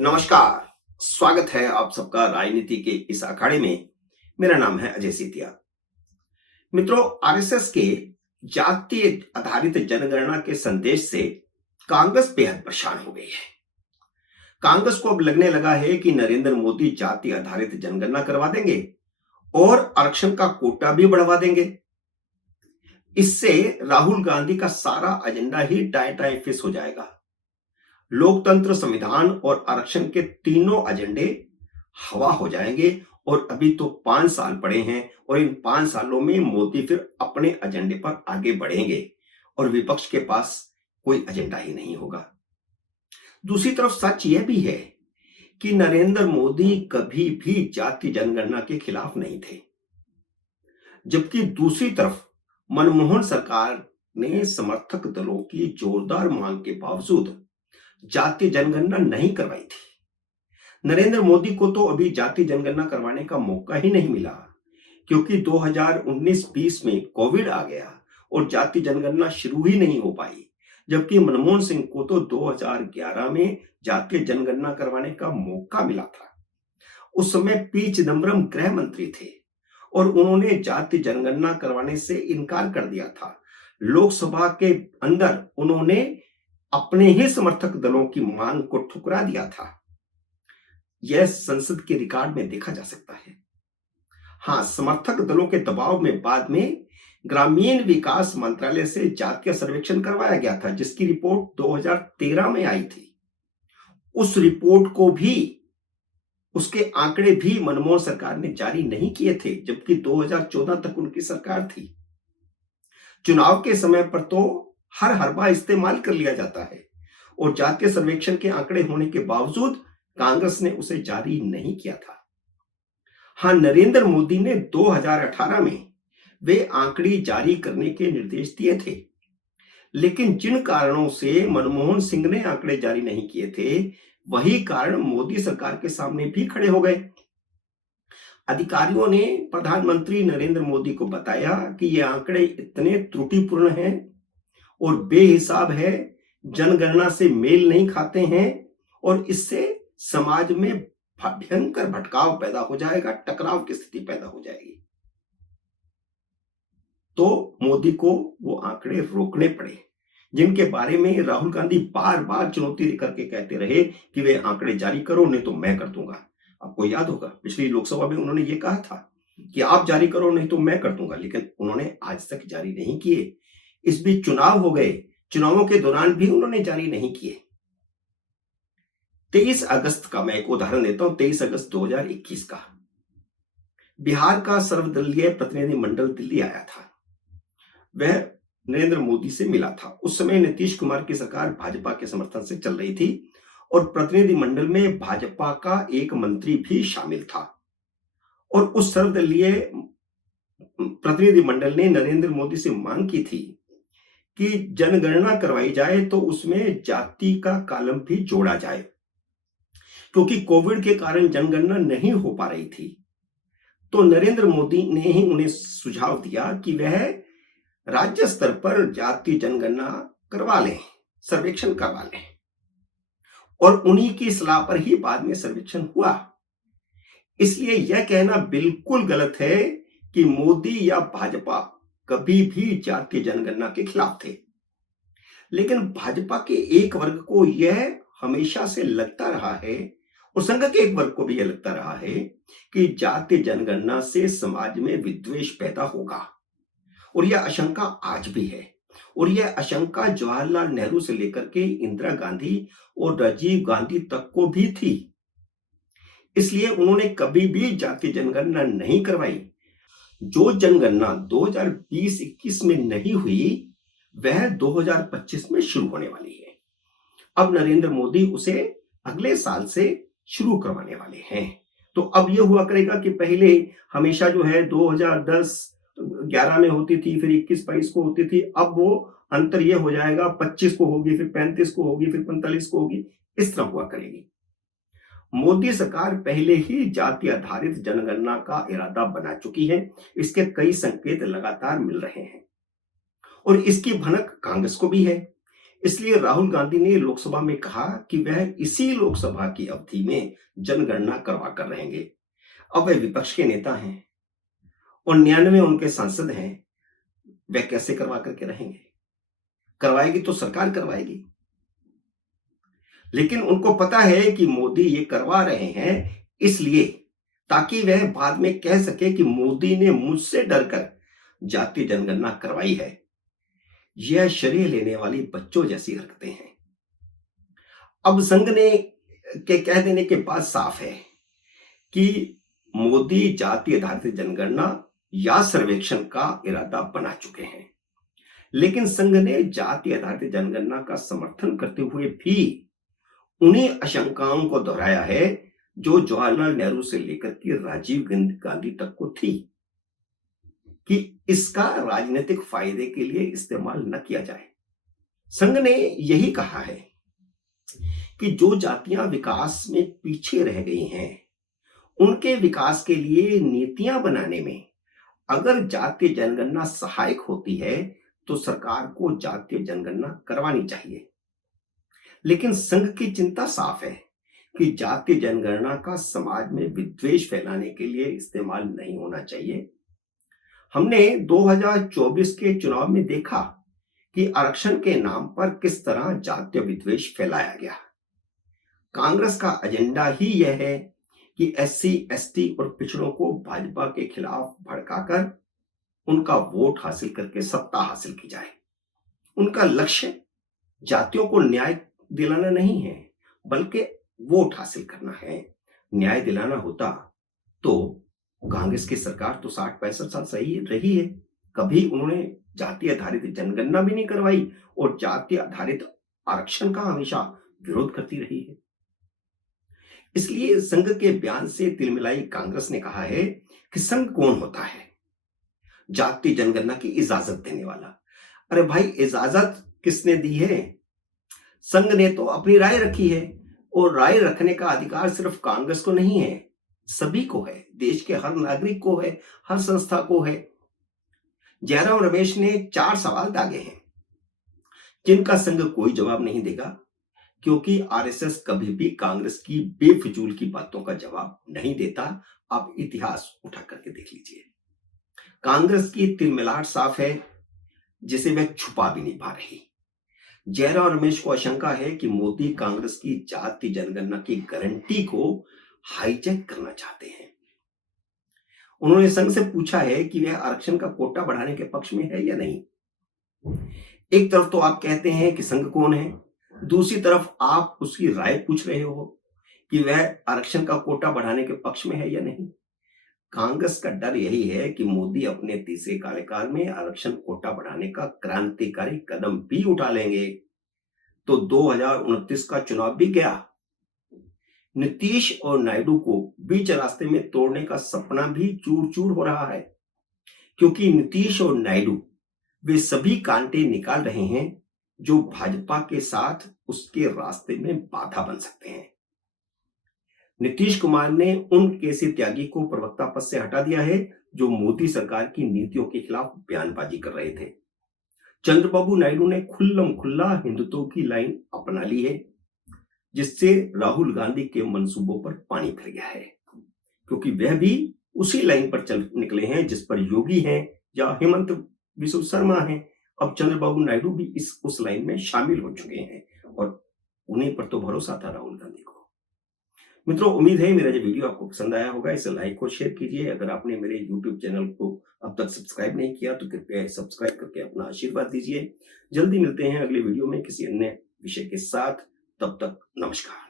नमस्कार। स्वागत है आप सबका राजनीति के इस अखाड़े में। मेरा नाम है अजय सीतिया। मित्रों, आरएसएस के जाति आधारित जनगणना के संदेश से कांग्रेस बेहद परेशान हो गई है। कांग्रेस को अब लगने लगा है कि नरेंद्र मोदी जाति आधारित जनगणना करवा देंगे और आरक्षण का कोटा भी बढ़वा देंगे। इससे राहुल गांधी का सारा एजेंडा ही टाई टाई फिस हो जाएगा। लोकतंत्र, संविधान और आरक्षण के तीनों एजेंडे हवा हो जाएंगे और अभी तो 5 साल पड़े हैं और इन 5 सालों में मोदी फिर अपने एजेंडे पर आगे बढ़ेंगे और विपक्ष के पास कोई एजेंडा ही नहीं होगा। दूसरी तरफ सच यह भी है कि नरेंद्र मोदी कभी भी जाति जनगणना के खिलाफ नहीं थे, जबकि दूसरी तरफ मनमोहन सरकार ने समर्थक दलों की जोरदार मांग के बावजूद जाति जनगणना नहीं करवाई थी। नरेंद्र मोदी को तो अभी जाति जनगणना करवाने का मौका ही नहीं मिला, क्योंकि 2019-20 में कोविड आ गया और जाति जनगणना शुरू ही नहीं हो पाई। जबकि मनमोहन सिंह को तो 2011 में जाति जनगणना करवाने का मौका मिला था। उस समय पी चिदम्बरम गृह मंत्री थे और उन्होंने जाति जनगणना करवाने से इनकार कर दिया था। लोकसभा के अंदर उन्होंने अपने ही समर्थक दलों की मांग को ठुकरा दिया था। यह संसद के रिकॉर्ड में देखा जा सकता है। हां, समर्थक दलों के दबाव में बाद में ग्रामीण विकास मंत्रालय से जातीय सर्वेक्षण करवाया गया था, जिसकी रिपोर्ट 2013 में आई थी। उस रिपोर्ट को भी, उसके आंकड़े भी मनमोहन सरकार ने जारी नहीं किए थे, जबकि 2014 तक उनकी सरकार थी। चुनाव के समय पर तो हर हरबा इस्तेमाल कर लिया जाता है और जातीय सर्वेक्षण के आंकड़े होने के बावजूद कांग्रेस ने उसे जारी नहीं किया था। हां, नरेंद्र मोदी ने 2018 में वे आंकड़े जारी करने के निर्देश दिए थे, लेकिन जिन कारणों से मनमोहन सिंह ने आंकड़े जारी नहीं किए थे, वही कारण मोदी सरकार के सामने भी खड़े हो गए। अधिकारियों ने प्रधानमंत्री नरेंद्र मोदी को बताया कि ये आंकड़े इतने त्रुटिपूर्ण हैं और बेहिसाब है, जनगणना से मेल नहीं खाते हैं और इससे समाज में भयंकर भटकाव पैदा हो जाएगा, टकराव की स्थिति पैदा हो जाएगी। तो मोदी को वो आंकड़े रोकने पड़े, जिनके बारे में राहुल गांधी बार बार चुनौती देकर के कहते रहे कि वे आंकड़े जारी करो, नहीं तो मैं कर दूंगा। आपको याद होगा पिछली लोकसभा में उन्होंने ये कहा था कि आप जारी करो, नहीं तो मैं कर दूंगा, लेकिन उन्होंने आज तक जारी नहीं किए। इस बीच चुनाव हो गए, चुनावों के दौरान भी उन्होंने जारी नहीं किए। 23 अगस्त का मैं एक उदाहरण देता हूं। 23 अगस्त 2021 का बिहार का सर्वदलीय प्रतिनिधिमंडल दिल्ली आया था। वह नरेंद्र मोदी से मिला था। उस समय नीतीश कुमार की सरकार भाजपा के समर्थन से चल रही थी और प्रतिनिधिमंडल में भाजपा का एक मंत्री भी शामिल था और उस सर्वदलीय प्रतिनिधिमंडल ने नरेंद्र मोदी से मांग की थी कि जनगणना करवाई जाए तो उसमें जाति का कॉलम भी जोड़ा जाए, क्योंकि कोविड के कारण जनगणना नहीं हो पा रही थी। तो नरेंद्र मोदी ने ही उन्हें सुझाव दिया कि वह राज्य स्तर पर जाति जनगणना करवा लें, सर्वेक्षण करवा लें, और उन्हीं की सलाह पर ही बाद में सर्वेक्षण हुआ। इसलिए यह कहना बिल्कुल गलत है कि मोदी या भाजपा कभी भी जाति जनगणना के खिलाफ थे, लेकिन भाजपा के एक वर्ग को यह हमेशा से लगता रहा है और संघ के एक वर्ग को भी यह लगता रहा है कि जाति जनगणना से समाज में विद्वेष पैदा होगा, और यह आशंका आज भी है। और यह आशंका जवाहरलाल नेहरू से लेकर के इंदिरा गांधी और राजीव गांधी तक को भी थी। इसलिए उन्होंने कभी भी जाति जनगणना नहीं करवाई। जो जनगणना 2020-21 में नहीं हुई, वह 2025 में शुरू होने वाली है। अब नरेंद्र मोदी उसे अगले साल से शुरू करवाने वाले हैं। तो अब यह हुआ करेगा कि पहले हमेशा जो है 2010-11 में होती थी, फिर 21-22 को होती थी। अब वो अंतर यह हो जाएगा, 25 को होगी, फिर 35 को होगी, फिर 45 को होगी, इस तरह हुआ करेगी। मोदी सरकार पहले ही जाति आधारित जनगणना का इरादा बना चुकी है। इसके कई संकेत लगातार मिल रहे हैं और इसकी भनक कांग्रेस को भी है। इसलिए राहुल गांधी ने लोकसभा में कहा कि वह इसी लोकसभा की अवधि में जनगणना करवा कर रहेंगे। अब वे विपक्ष के नेता हैं और 99 उनके सांसद हैं, वे कैसे करवा करके रहेंगे? करवाएगी तो सरकार करवाएगी। लेकिन उनको पता है कि मोदी ये करवा रहे हैं इसलिए, ताकि वह बाद में कह सके कि मोदी ने मुझसे डरकर जातीय जनगणना करवाई है। यह शरीर लेने वाली बच्चों जैसी हरकतें हैं। अब संघ ने के कह देने के बाद साफ है कि मोदी जाति आधारित जनगणना या सर्वेक्षण का इरादा बना चुके हैं। लेकिन संघ ने जाति आधारित जनगणना का समर्थन करते हुए भी उन्हीं आशंकाओं को दोहराया है जो जवाहरलाल नेहरू से लेकर के राजीव गांधी तक को थी, कि इसका राजनीतिक फायदे के लिए इस्तेमाल न किया जाए। संघ ने यही कहा है कि जो जातियां विकास में पीछे रह गई हैं, उनके विकास के लिए नीतियां बनाने में अगर जातीय जनगणना सहायक होती है तो सरकार को जातीय जनगणना करवानी चाहिए। लेकिन संघ की चिंता साफ है कि जातीय जनगणना का समाज में विद्वेष फैलाने के लिए इस्तेमाल नहीं होना चाहिए। हमने 2024 के चुनाव में देखा कि आरक्षण के नाम पर किस तरह जातीय विद्वेष फैलाया गया। कांग्रेस का एजेंडा ही यह है कि एससी, एसटी और पिछड़ों को भाजपा के खिलाफ भड़काकर उनका वोट हासिल करके सत्ता हासिल की जाए। उनका लक्ष्य जातियों को न्याय दिलाना नहीं है, बल्कि वोट हासिल करना है। न्याय दिलाना होता तो कांग्रेस की सरकार तो 60-65 साल सही रही है, कभी उन्होंने जाति आधारित जनगणना भी नहीं करवाई और जाति आधारित आरक्षण का हमेशा विरोध करती रही है। इसलिए संघ के बयान से तिलमिलाई कांग्रेस ने कहा है कि संघ कौन होता है जाति जनगणना की इजाजत देने वाला। अरे भाई, इजाजत किसने दी है? संघ ने तो अपनी राय रखी है और राय रखने का अधिकार सिर्फ कांग्रेस को नहीं है, सभी को है, देश के हर नागरिक को है, हर संस्था को है। जयराम रमेश ने 4 सवाल दागे हैं जिनका संघ कोई जवाब नहीं देगा, क्योंकि आरएसएस कभी भी कांग्रेस की बेफिजूल की बातों का जवाब नहीं देता। आप इतिहास उठा करके देख लीजिए। कांग्रेस की तिलमिलाहट साफ है, जिसे वह छुपा भी नहीं पा रही। जयराम रमेश को आशंका है कि मोदी कांग्रेस की जाति जनगणना की गारंटी को हाईजैक करना चाहते हैं। उन्होंने संघ से पूछा है कि वह आरक्षण का कोटा बढ़ाने के पक्ष में है या नहीं। एक तरफ तो आप कहते हैं कि संघ कौन है, दूसरी तरफ आप उसकी राय पूछ रहे हो कि वह आरक्षण का कोटा बढ़ाने के पक्ष में है या नहीं। कांग्रेस का डर यही है कि मोदी अपने तीसरे कार्यकाल में आरक्षण कोटा बढ़ाने का क्रांतिकारी कदम भी उठा लेंगे तो 2029 का चुनाव भी गया। नीतीश और नायडू को बीच रास्ते में तोड़ने का सपना भी चूर चूर हो रहा है, क्योंकि नीतीश और नायडू वे सभी कांटे निकाल रहे हैं जो भाजपा के साथ उसके रास्ते में बाधा बन सकते हैं। नीतीश कुमार ने उन केसी त्यागी को प्रवक्ता पद से हटा दिया है जो मोदी सरकार की नीतियों के खिलाफ बयानबाजी कर रहे थे। चंद्रबाबू नायडू ने खुल्लम खुल्ला हिंदुत्व की लाइन अपना ली है, जिससे राहुल गांधी के मंसूबों पर पानी फिर गया है, क्योंकि वह भी उसी लाइन पर चल निकले हैं जिस पर योगी हैं या हेमंत बिस्व शर्मा हैं। अब चंद्रबाबू नायडू भी उस लाइन में शामिल हो चुके हैं और उन्हीं पर तो भरोसा था राहुल गांधी को। मित्रों, उम्मीद है मेरा ये वीडियो आपको पसंद आया होगा। इसे लाइक और शेयर कीजिए। अगर आपने मेरे YouTube चैनल को अब तक सब्सक्राइब नहीं किया तो कृपया सब्सक्राइब करके अपना आशीर्वाद दीजिए। जल्दी मिलते हैं अगले वीडियो में किसी अन्य विषय के साथ। तब तक नमस्कार।